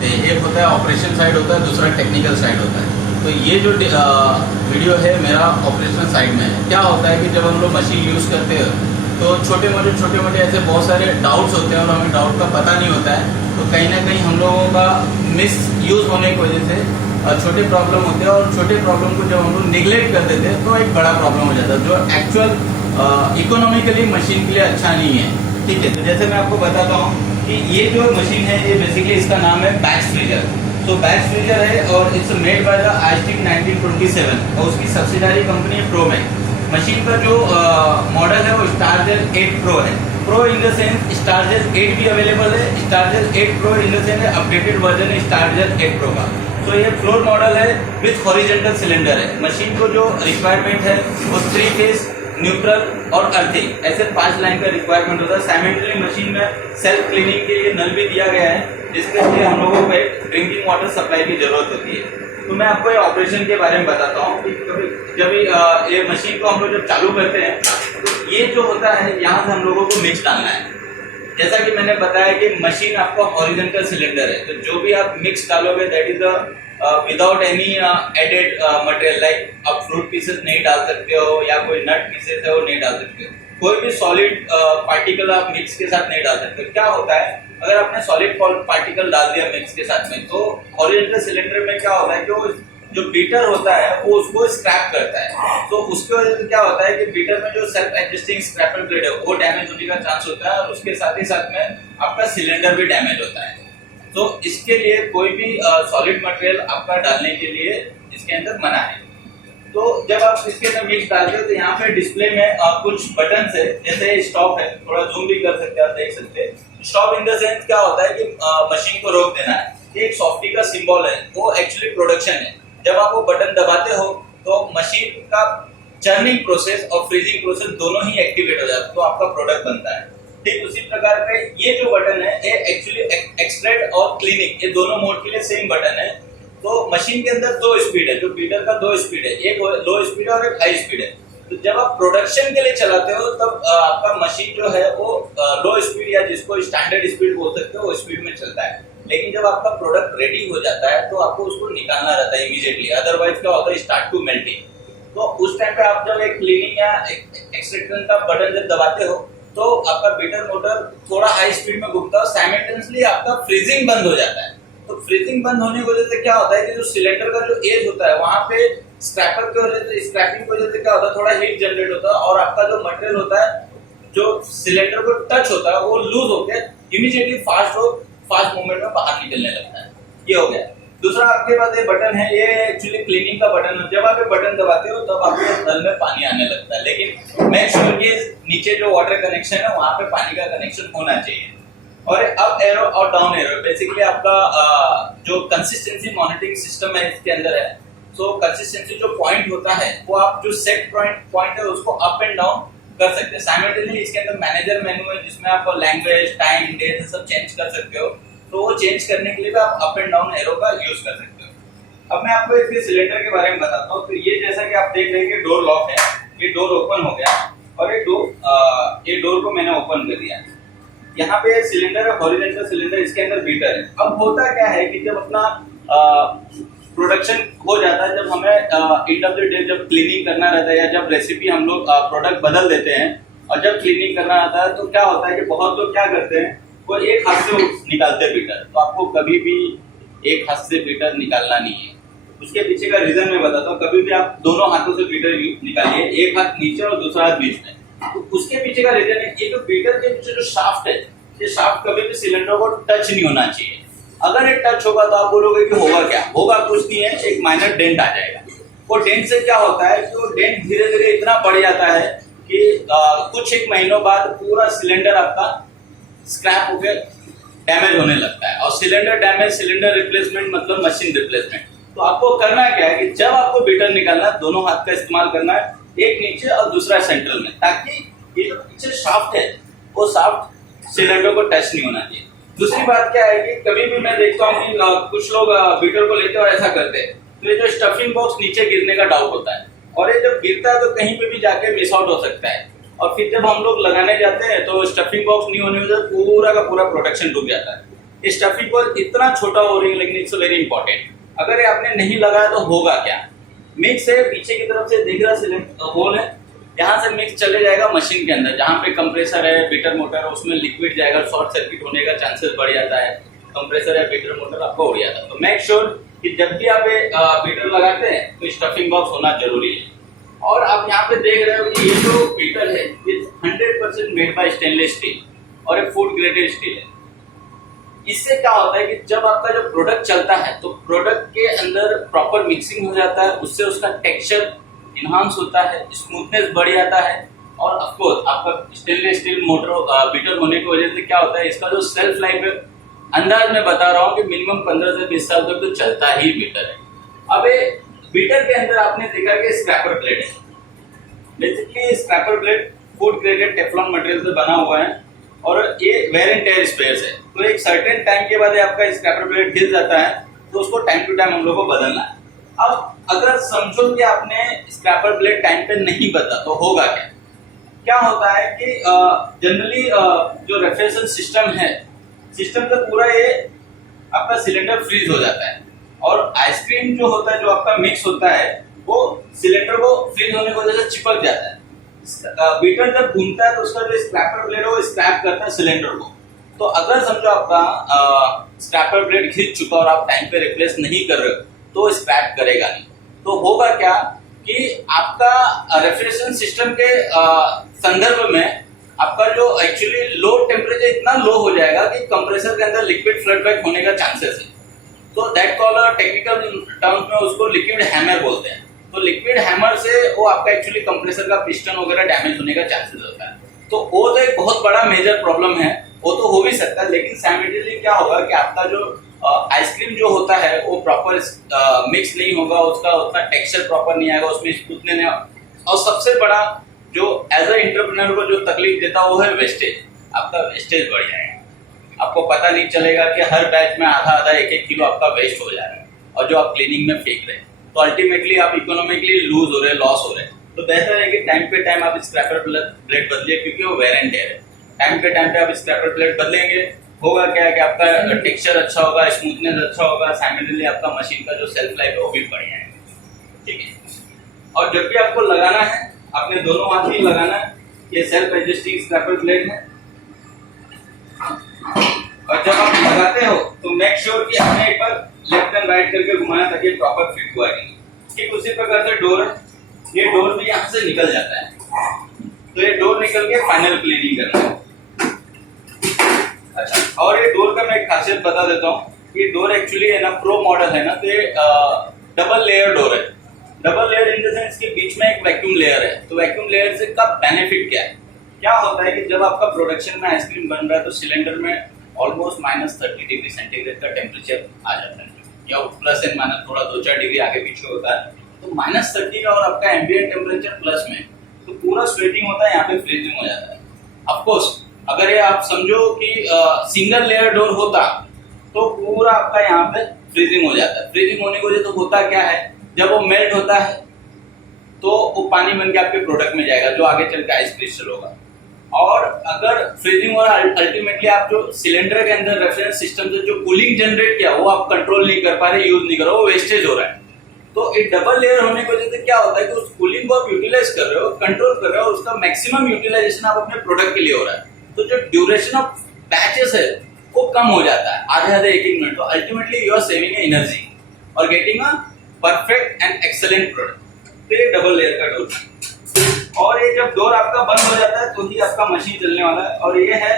सकते हैं। एक होता है ऑपरेशन साइड होता है, दूसरा टेक्निकल साइड होता है। तो ये जो वीडियो है मेरा ऑपरेशनल साइड में है। क्या होता है कि जब हम लोग मशीन यूज़ करते हैं तो छोटे मोटे ऐसे बहुत सारे डाउट्स होते हैं और हमें डाउट का पता नहीं होता है। तो कहीं ना कहीं हम लोगों का मिस यूज़ होने की वजह से छोटे प्रॉब्लम होते हैं, और छोटे प्रॉब्लम को जब हम लोग निगलेक्ट कर देते हैं तो एक बड़ा प्रॉब्लम हो जाता है, जो एक्चुअल इकोनॉमिकली मशीन के लिए अच्छा नहीं है। ठीक है, तो जैसे मैं आपको बताता हूँ कि ये जो मशीन है ये बेसिकली इसका नाम है बैच फ्रीजर। तो बैच फ्रीजर है और इट्स मेड बाय द आइस्टिक 1927 और उसकी सब्सिडारी कंपनी है प्रोमैक। मशीन का जो मॉडल है वो स्टारजेल 8 प्रो है। प्रो इन द सेंस स्टारजेल 8 भी अवेलेबल है, स्टारजेल 8 pro in the sense updated version है स्टारजेल 8 प्रो का। तो ये फ्लोर मॉडल है विथ हॉरिजॉन्टल सिलेंडर है। मशीन को जो रिक्वायरमेंट है वो 3 फेज, न्यूट्रल और अर्थिंग, ऐसे 5 लाइन का रिक्वायरमेंट होता है। साइमल्टेनियसली मशीन में सेल्फ क्लीनिंग के लिए नल भी दिया गया है, जिसके लिए हम लोगों को एक ड्रिंकिंग वाटर सप्लाई की जरूरत होती है। तो मैं आपको ये ऑपरेशन के बारे में बताता हूँ कि जब ये मशीन को हम लोग जब चालू करते हैं तो ये जो होता है यहाँ से हम लोगों को मिक्स डालना है। जैसा कि मैंने बताया कि मशीन आपका हॉरिजॉन्टल सिलेंडर है, तो जो भी आप मिक्स डालोगे that is without any added material, like आप फ्रूट पीसेस नहीं डाल सकते हो या कोई नट पीसेस है वो नहीं डाल सकते हो। कोई भी सॉलिड पार्टिकल आप मिक्स के साथ नहीं डाल सकते। क्या होता है अगर आपने सॉलिड पार्टिकल डाल दिया मिक्स के साथ में, तो हॉरिजॉन्टल सिलेंडर में क्या होता है कि वो जो बीटर होता है वो उसको स्क्रैप करता है। तो उसकी वजह से क्या होता है कि बीटर में जो सेल्फ एडजस्टिंग स्क्रैपर प्लेट है वो डैमेज होने का चांस होता है, और उसके साथ ही साथ में आपका सिलेंडर भी डैमेज होता है। तो इसके लिए कोई भी सॉलिड मटेरियल आपका डालने के लिए इसके अंदर मना है। तो जब आप इसके अंदर मिक्स डालते हो तो यहाँ पे डिस्प्ले में कुछ बटन है, जैसे स्टॉप है, थोड़ा जूम भी कर सकते हैं, आप देख सकते हैं। स्टॉप इन द सेंस क्या होता है कि मशीन को रोक देना है। ये एक सॉफ्टी का सिंबल है, वो एक्चुअली प्रोडक्शन है। जब आप वो बटन दबाते हो तो मशीन का चर्निंग प्रोसेस और फ्रीजिंग प्रोसेस दोनों ही एक्टिवेट हो जाता है, तो आपका प्रोडक्ट बनता है। ठीक उसी प्रकार पे ये जो बटन है ये एक्चुअली एक्सट्रैक्ट और क्लीनिंग, ये दोनों मोड के लिए सेम बटन है। तो मशीन के अंदर 2 स्पीड है, जो बीटर का 2 स्पीड है, एक लो स्पीड है और एक हाई स्पीड है। तो जब आप प्रोडक्शन के लिए चलाते हो तब आपका मशीन जो है वो लो स्पीड या जिसको स्टैंडर्ड स्पीड बोल सकते हो वो स्पीड में चलता है। लेकिन जब आपका प्रोडक्ट रेडी हो जाता है तो आपको उसको निकालना रहता है इमीडिएटली, अदरवाइज क्या होता है स्टार्ट टू मेल्टिंग। तो उस टाइम पे आप जब एक क्लीनिंग या एक्सट्रैक्शन का बटन जब दबाते हो तो आपका बीटर मोटर थोड़ा हाई स्पीड में घूमता है, साइमल्टेनियसली आपका फ्रीजिंग बंद हो जाता है। तो फ्रीजिंग बंद होने की वजह से क्या होता है कि जो सिलेंडर का जो एज होता है वहां पे स्क्रैपर की वजह से, स्क्रैपिंग की वजह से क्या होता है थोड़ा हीट जनरेट होता है, और आपका जो मटेरियल होता है जो सिलेंडर को टच होता है वो लूज होकर इमीडिएटली फास्ट मूवमेंट में बाहर निकलने लगता है। ये हो गया। दूसरा आपके पास ये बटन है, ये एक्चुअली क्लीनिंग का बटन है। जब आप ये बटन दबाते हो तब आपके नल में पानी आने लगता है, लेकिन मेक श्योर कि नीचे जो वाटर कनेक्शन है वहां पे पानी का कनेक्शन होना चाहिए। और अप एरो और डाउन एरो बेसिकली आपका जो कंसिस्टेंसी मॉनिटरिंग सिस्टम है इसके अंदर है। सो कंसिस्टेंसी जो पॉइंट होता है वो आप जो सेट पॉइंट है उसको अप एंड डाउन कर सकते हैं। साइमल्टेनियसली इसके अंदर मैनेजर मेनू है जिसमें आप लैंग्वेज, टाइम, डेट सब चेंज कर सकते हो। तो वो चेंज करने के लिए भी आप अप एंड डाउन एरो का यूज कर सकते हो। अब मैं आपको इसके सिलेंडर के बारे में बताता हूँ। तो ये जैसा कि आप देख रहे हैं कि डोर लॉक है, ये डोर ओपन हो गया और ये डोर को मैंने ओपन कर दिया। यहाँ पे सिलेंडर है, हॉरिजॉन्टल सिलेंडर, इसके अंदर बीटर है। अब होता क्या है कि जब अपना प्रोडक्शन हो जाता है, जब हमें एंड ऑफ द डे जब क्लीनिंग करना रहता है या जब रेसिपी हम लोग प्रोडक्ट बदल देते हैं और जब क्लीनिंग करना रहता है तो क्या होता है कि बहुत लोग क्या करते हैं वो एक हाथ से निकालते हैं बीटर। तो आपको कभी भी एक हाथ से बीटर निकालना नहीं है। उसके पीछे का रीजन मैं बताता हूँ। कभी भी आप दोनों हाथों से बीटर निकालिए, एक हाथ नीचे और दूसरा हाथ बीच में। तो उसके पीछे का रीजन है ये जो बीटर के पीछे जो शाफ्ट है, ये शाफ्ट कभी भी सिलेंडर को टच नहीं होना चाहिए। अगर ये टच होगा तो आप बोलोगे कि होगा क्या, होगा कुछ नहीं है, एक माइनर डेंट आ जाएगा। वो डेंट से क्या होता है कि वो डेंट धीरे धीरे इतना बढ़ जाता है कि कुछ एक महीनों बाद पूरा सिलेंडर आपका स्क्रैप होकर डैमेज होने लगता है। और सिलेंडर डैमेज, सिलेंडर रिप्लेसमेंट मतलब मशीन रिप्लेसमेंट। तो आपको करना क्या है कि जब आपको बीटर निकालना है दोनों हाथ का इस्तेमाल करना है, एक नीचे और दूसरा सेंट्रल में, ताकि ये जो पीछे शाफ्ट है वो शाफ्ट सिलेंडर को टच नहीं होना चाहिए। दूसरी बात क्या है कि कभी भी मैं देखता हूँ कि कुछ लोग बीटर को लेते और ऐसा करते हैं, तो ये जो स्टफिंग बॉक्स नीचे गिरने का डाउट होता है, और ये जब गिरता है तो कहीं पे भी जाके मिस आउट हो सकता है। और फिर जब हम लोग लगाने जाते हैं तो स्टफिंग बॉक्स नहीं होने की वजह से पूरा का पूरा प्रोडक्शन डूब जाता है। स्टफिंग बॉक्स इतना छोटा हो रही है, लेकिन इट्स वेरी इंपॉर्टेंट। अगर ये आपने नहीं लगाया तो होगा क्या, मिक्स है पीछे की तरफ से दिख रहा होल है, यहाँ से मिक्स चले जाएगा मशीन के अंदर, जहाँ पे कंप्रेसर है बीटर मोटर है उसमें लिक्विड जाएगा, शॉर्ट सर्किट होने का चांसेस बढ़ जाता है, कंप्रेसर या बीटर मोटर आपका उड़ जाता है। तो मेक श्योर कि जब भी आप बीटर लगाते हैं तो स्टफिंग बॉक्स होना जरूरी है। और आप यहाँ पे देख रहे हो कि ये जो बीटर है ये 100% मेड बाय स्टेनलेस स्टील और एक फूड ग्रेडेड स्टील है। इससे क्या होता है कि जब आपका जो प्रोडक्ट चलता है तो प्रोडक्ट के अंदर प्रॉपर मिक्सिंग हो जाता है, उससे उसका टेक्सचर इनहांस होता है, स्मूथनेस बढ़ जाता है। और ऑफकोर्स आपका स्टेनलेस स्टील मोटर बीटर होने की वजह से क्या होता है, इसका जो सेल्फ लाइफ है अंदाज में बता रहा हूँ कि मिनिमम 15 से 20 साल तक तो चलता ही बीटर है। अब बीटर के अंदर आपने देखा कि स्क्रैपर प्लेट है, basically scraper plate food graded Teflon material से बना हुआ है और ये वेयर एंड टेयर स्पेयर्स है। तो एक सर्टेन टाइम के बाद आपका स्क्रैपर प्लेट घिस जाता है तो उसको टाइम टू टाइम हम लोग को बदलना है। अब अगर समझो कि आपने स्क्रैपर प्लेट टाइम पे नहीं बदला तो होगा क्या, क्या होता है कि जनरली जो रेफ्रिजरेशन सिस्टम है, सिस्टम का पूरा ये आपका सिलेंडर फ्रीज हो जाता है और आइसक्रीम जो होता है, जो आपका मिक्स होता है, वो सिलेंडर को फ्रीज होने की वजह से चिपक जाता है। बीटर जब घूमता है तो उसका जो स्क्रैपर ब्लेड है वो स्क्रैप करता है सिलेंडर को। तो अगर समझो आपका स्क्रैपर ब्लेड घिस चुका और आप टाइम पे रिप्लेस नहीं कर रहे हो तो स्क्रैप करेगा नहीं। तो होगा क्या कि आपका रेफ्रिजरेशन सिस्टम के संदर्भ में आपका जो एक्चुअली लो टेम्परेचर इतना लो हो जाएगा कि कंप्रेसर के अंदर लिक्विड फ्लड बैक होने का चांसेस है। तो दैट कॉल टेक्निकल टर्म्स में उसको लिक्विड हैमर बोलते हैं। तो लिक्विड हैमर से वो आपका एक्चुअली कंप्रेसर का पिस्टन वगैरह डैमेज होने का चांसेस होता है। तो वो तो एक बहुत बड़ा मेजर प्रॉब्लम है, वो तो हो भी सकता है, लेकिन साइमल्टेनियसली क्या होगा कि आपका जो आइसक्रीम जो होता है वो प्रॉपर मिक्स नहीं होगा, उसका उतना टेक्सचर प्रॉपर नहीं आएगा, उसमें स्मूथनेस नहीं। और सबसे बड़ा जो एज अ एंटरप्रेन्योर को जो तकलीफ देता है वो है वेस्टेज। आपका वेस्टेज बढ़ जाएगा, आपको पता नहीं चलेगा कि हर बैच में आधा आधा एक एक किलो आपका वेस्ट हो जा रहा है और जो आप क्लीनिंग में फेंक रहे हैं, तो अल्टीमेटली आप इकोनॉमिकली लूज हो रहे हैं, लॉस हो रहे हैं। तो बेहतर है कि टाइम पे टाइम आप स्क्रैपर प्लेट बदलिए, क्योंकि वो वेयर एंड टेयर है। टाइम पे आप स्क्रैपर प्लेट बदलेंगे, होगा क्या है कि आपका टेक्सचर अच्छा होगा, स्मूथनेस अच्छा होगा, साइमल्टेनियसली आपका मशीन का जो सेल्फ लाइफ है वो भी बढ़िया है। ठीक है। और जब भी आपको लगाना है आपने दोनों हाथ ही लगाना है। ये सेल्फ एडजस्टिंग स्क्रैपर प्लेट है और जब आप लगाते हो तो मेक श्योर कि आपने एक बार लेफ्ट एंड राइट करके घुमाया ताकि प्रॉपर फिट हुआ है। ठीक उसी प्रकार से डोर है, ये डोर भी यहाँ से निकल जाता है, तो ये डोर निकल के फाइनल क्लीनिंग करना है। अच्छा, और ये डोर का मैं एक खासियत बता देता हूँ। ये डोर एक्चुअली है ना, प्रो मॉडल है ना, तो ये डबल लेयर डोर है। Double layer in the sense के बीच में एक वैक्यूम लेयर है। तो वैक्यूम लेयर से का बेनिफिट क्या है, क्या होता है कि जब आपका प्रोडक्शन में आइसक्रीम बन रहा है तो सिलेंडर में ऑलमोस्ट -30 डिग्री सेंटीग्रेड का टेम्परेचर आ जाता है, या प्लस एंड माइनस थोड़ा 2-4 डिग्री आगे पीछे होता है। तो -30 में और आपका एम्बिएंट टेम्परेचर प्लस में, तो पूरा स्वेटिंग होता है, यहाँ पे फ्रीजिंग हो जाता है। ऑफकोर्स अगर ये आप समझो कि सिंगल लेयर डोर होता तो पूरा आपका यहाँ पे फ्रीजिंग हो जाता है। फ्रीजिंग होने की वजह तो होता क्या है, जब वो मेल्ट होता है तो वो पानी बन के आपके प्रोडक्ट में जाएगा जो आगे चल के आइस क्रिस्टल होगा। और अगर फ्रीजिंग हो रहा है, अल्टीमेटली आप जो सिलेंडर के अंदर रेफ्रिजरेशन सिस्टम से जो कूलिंग जनरेट किया वो आप कंट्रोल नहीं कर पा रहे, यूज नहीं कर रहे हो, वो वेस्टेज हो रहा है। तो एक डबल लेयर होने की वजह से क्या होता है कि उस कूलिंग को आप यूटिलाइज कर रहे हो, कंट्रोल कर रहे हो, उसका मैक्सिमम यूटिलाइजेशन आप अपने प्रोडक्ट के लिए हो रहा है। तो जो ड्यूरेशन ऑफ बैचेस है वो कम हो जाता है, आधे 1 मिनट। तो ultimately you are saving energy और getting a perfect and excellent product. तो ये डबल लेयर का डोर है। और ये जब डोर आपका बंद हो जाता है तो ही आपका मशीन चलने वाला है। और ये है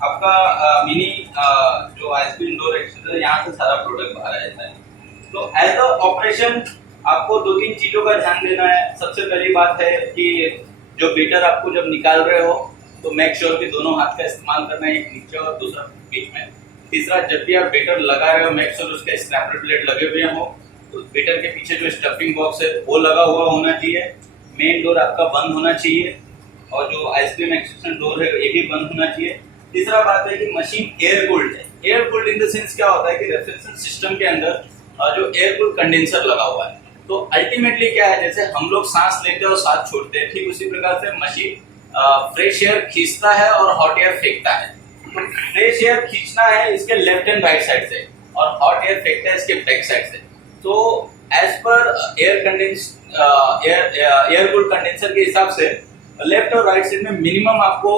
आपका मिनी जो आइसक्रीम डोर एक्सटेंडर है, यहाँ से सारा प्रोडक्ट बाहर आ जाता है। तो एज अ ऑपरेशन आपको 2-3 चीजों का ध्यान देना है। सबसे पहली बात है कि जो बीटर आपको जब निकाल रहे हो तो मेक श्योर कि दोनों हाथ का इस्तेमाल करना है, एक नीचे और दूसरा बीच में। तीसरा, जब भी आप बीटर लगा रहे हो मेक श्योर उसके स्क्रैपर प्लेट लगे हुए हो, तो बीटर के पीछे जो स्टफिंग बॉक्स है वो लगा हुआ होना चाहिए। मेन डोर आपका बंद होना चाहिए और जो आइसक्रीम एक्सटेंशन डोर है ये भी बंद होना चाहिए। तीसरा बात है कि मशीन एयर कूल्ड है। Air cooled in the sense क्या होता है कि रेफ्रिजरेशन सिस्टम के अंदर जो एयर कूल्ड कंडेंसर लगा हुआ है। तो अल्टीमेटली क्या है, जैसे हम लोग सांस लेते हैं और सांस छोड़ते हैं, ठीक उसी प्रकार से मशीन फ्रेश एयर खींचता है और हॉट एयर फेंकता है। तो फ्रेश एयर खींचना है इसके लेफ्ट एंड राइट साइड से और हॉट एयर फेंकना है इसके बैक साइड से। तो as per air cooled condenser के हिसाब से लेफ्ट और राइट साइड में मिनिमम आपको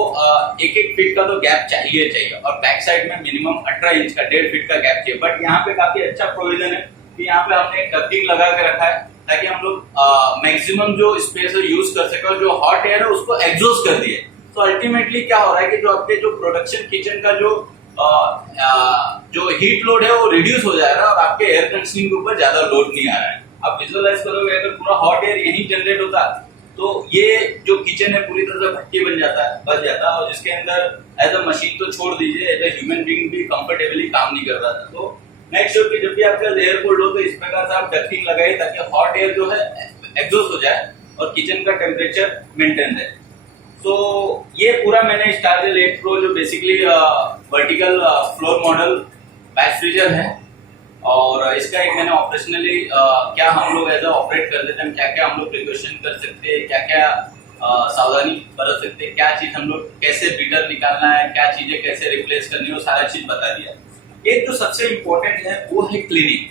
1-1 फीट का तो गैप चाहिए और बैक साइड में मिनिमम 18 इंच का 1.5 फीट का गैप चाहिए। बट यहाँ पे काफी अच्छा प्रोविजन है कि यहाँ पे हमने एक डक्टिंग लगा के रखा है ताकि हम लोग मैक्सिमम जो स्पेस यूज कर सके और जो हॉट एयर है उसको एग्जॉस्ट कर दिए। तो अल्टीमेटली क्या हो रहा है कि जो आपके जो प्रोडक्शन किचन का जो हीट लोड है वो रिड्यूस हो जाएगा और आपके एयर कंडीशनिंग के ऊपर ज्यादा लोड नहीं आ रहा है। आप विजुअलाइज करोगे अगर पूरा हॉट एयर यही जनरेट होता तो ये जो किचन है पूरी तरह से भट्टी बच जाता और जिसके अंदर एज अ मशीन तो छोड़ दीजिए एज अ ह्यूमन बीइंग भी कंफर्टेबली काम नहीं कर रहा था। तो मेक श्योर कि जब भी आपका एयर कूल्ड हो तो इस प्रकार से आप डक्टिंग लगाइए ताकि हॉट एयर जो है एग्जॉस्ट हो जाए और किचन का टेम्परेचर मेंटेन रहे। तो ये पूरा मैंने स्टारजेल 8 प्रो जो basically vertical floor model batch freezer है और इसका एक मैंने ऑपरेशनली क्या हम लोग एज ऑपरेट कर देते हैं, क्या क्या हम लोग प्रिकॉशन कर सकते हैं, क्या क्या सावधानी बरत सकते हैं, क्या चीज हम लोग कैसे बीटर निकालना है, क्या चीजें कैसे रिप्लेस करनी है, वो सारा चीज बता दिया। एक जो सबसे इम्पोर्टेंट है वो है क्लीनिंग।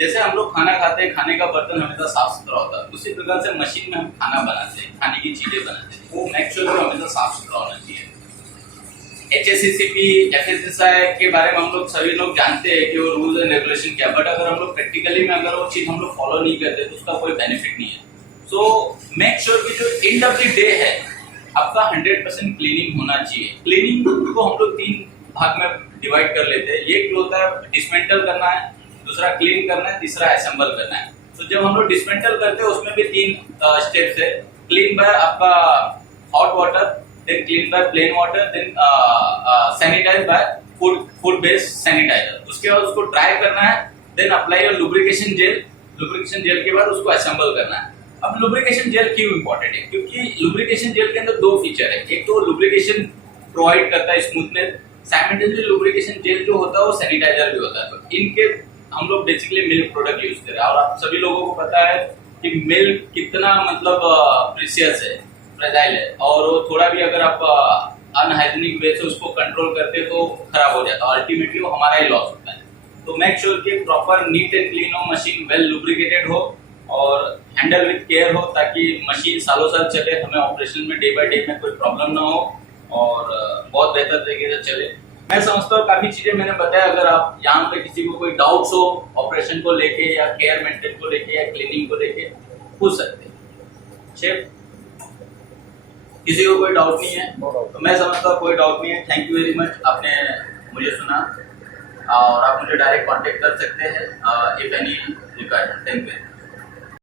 जैसे हम लोग खाना खाते हैं, खाने का बर्तन हमेशा साफ सुथरा होता है, उसी प्रकार से मशीन में हम खाना बनाते हैं, खाने की चीजें बनाते हैं, वो मेक श्योर हमेशा साफ सुथरा होना चाहिए। HACCP, FSSAI के बारे में हम लोग सभी लोग जानते हैं कि वो रूल्स एंड रेगुलेशन क्या, बट अगर हम लोग प्रैक्टिकली में अगर वो चीज हम लोग फॉलो नहीं करते तो उसका कोई बेनिफिट नहीं है। सो मेक श्योर कि जो एंड ऑफ द डे है आपका 100% क्लीनिंग होना चाहिए। क्लीनिंग को हम लोग 3 भाग में डिवाइड कर लेते हैं। एक होता है डिसमेंटल करना है, दूसरा क्लीन करना है, तीसरा असेंबल करना है। तो जब हम लोग डिसमेंटल करते हैं उसमें भी 3 स्टेप्स है। क्लीन बाय आपका hot water, then clean by plain water, then sanitize by food based sanitizer. उसके बाद उसको ड्राई करना है, then apply your lubrication gel. Lubrication gel के बाद उसको असेंबल करना है। अब लुब्रिकेशन जेल क्यों इंपॉर्टेंट है? क्योंकि लुब्रिकेशन जेल के अंदर 2 फीचर है। एक तो लुब्रिकेशन प्रोवाइड करता है स्मूथनेस, साइमल्टेनियसली लुब्रिकेशन जेल जो होता है वो सैनिटाइजर भी होता है। तो इनके हम लोग बेसिकली मिल्क प्रोडक्ट यूज कर रहे हैं और आप सभी लोगों को पता है कि मिल्क कितना मतलब प्रीशियस है, फ्रेजाइल है और वो थोड़ा भी अगर आप अनहाइजीनिक वे से उसको कंट्रोल करते तो खराब हो जाता है, अल्टीमेटली वो हमारा ही लॉस होता है। तो मेक श्योर कि प्रॉपर नीट एंड क्लीन हो, मशीन वेल लुब्रिकेटेड हो और हैंडल विद केयर हो ताकि मशीन सालों साल चले, हमें ऑपरेशन में डे बाय डे में कोई प्रॉब्लम ना हो और बहुत बेहतर तरीके से चले। मैं समझता हूँ काफी चीजें मैंने बताया। अगर आप यहाँ पे किसी को कोई डाउट्स हो ऑपरेशन को लेके या केयर मेंटेन को लेके या क्लीनिंग को लेके पूछ सकते हैं। शेफ किसी को कोई डाउट नहीं है? तो मैं समझता हूँ कोई डाउट नहीं है। थैंक यू वेरी मच, आपने मुझे सुना और आप मुझे डायरेक्ट कांटेक्ट कर सकते हैं if any requirement. Thank you.